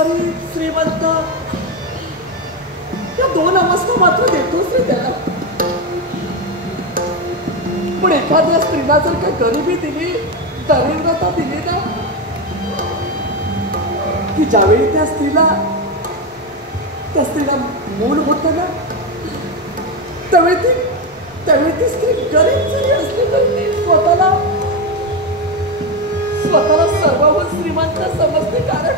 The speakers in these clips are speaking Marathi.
गरीब श्रीमंत या दोन अवस्था मात्र देतोच रे त्याला. पण एखाद्या स्त्रीला जर का गरिबी दिली, दरिद्रता दिली ना, की ज्यावेळी त्या स्त्रीला मूल होतं ना, त्यावेळी ती स्त्री गरीब जरी असली तर ती स्वतःला सर्वहून श्रीमंत समजते. कारण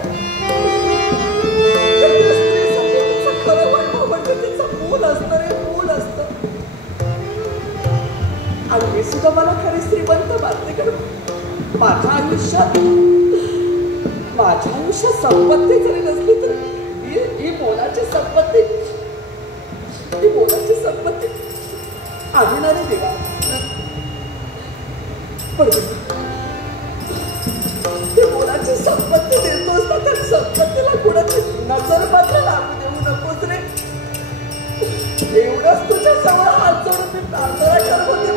खरं वैभव म्हणजे तिचं मूल असतं रे, मूल असतं. आणि मी सुद्धा मला खरी श्रीमंत मानते. कारण माझ्या आयुष्यात संपत्ती जरी नसली तर ही मोलाची संपत्ती आणणारे देवा. पण ती मोलाची संपत्ती देतो असता तर संपत्तीला कुणाची नजर मात्र लागू देऊ नकोस रे. एवढंच तुझ्या समोर हात जोडून मी प्रार्थना करत होते.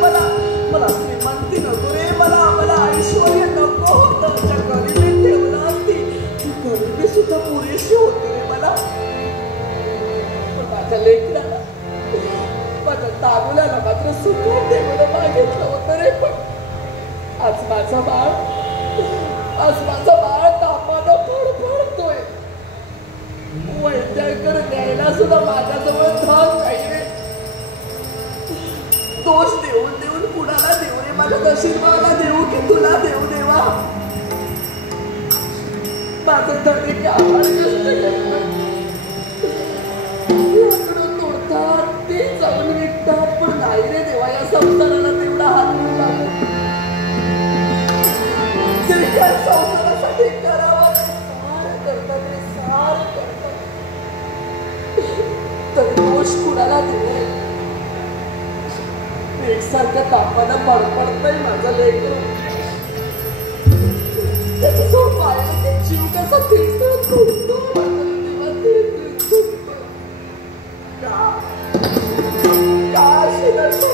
मला श्रीमंती नको रे, मला ऐश्वर्य नको होतं. त्या गरिबीत ठेवलं असती, ती गरिबी सुद्धा पुरेशी होती रे मला. पण माझ्या लेकराला, माझ्या तारुल्याला मात्र सुखून देऊन मागितलं होतं रे. पण आज माझा बाळ तापानं फडफडतोय. वैद्याकडे द्यायला सुद्धा माझ्याजवळ धन नाही रे. दोष देऊन कुणाला देऊ रे? माझ्या नशिबाला देऊ की तुला देऊ देवा? माझं धनी काय कष्ट करतात, लाकडं तोडतात, ते जाऊन विकतात. पण नाही रे देवा, या संसाराला तेवढा हात नाही लागत. जे काय संसारासाठी करावं सार करतात तर दोष कुणाला दिले? एकसारखं तापानं फडफडतंय माझं लेकरू. त्याच्यासोबत पाहिलं की जीव कसा तुटतो. का अशी नसतो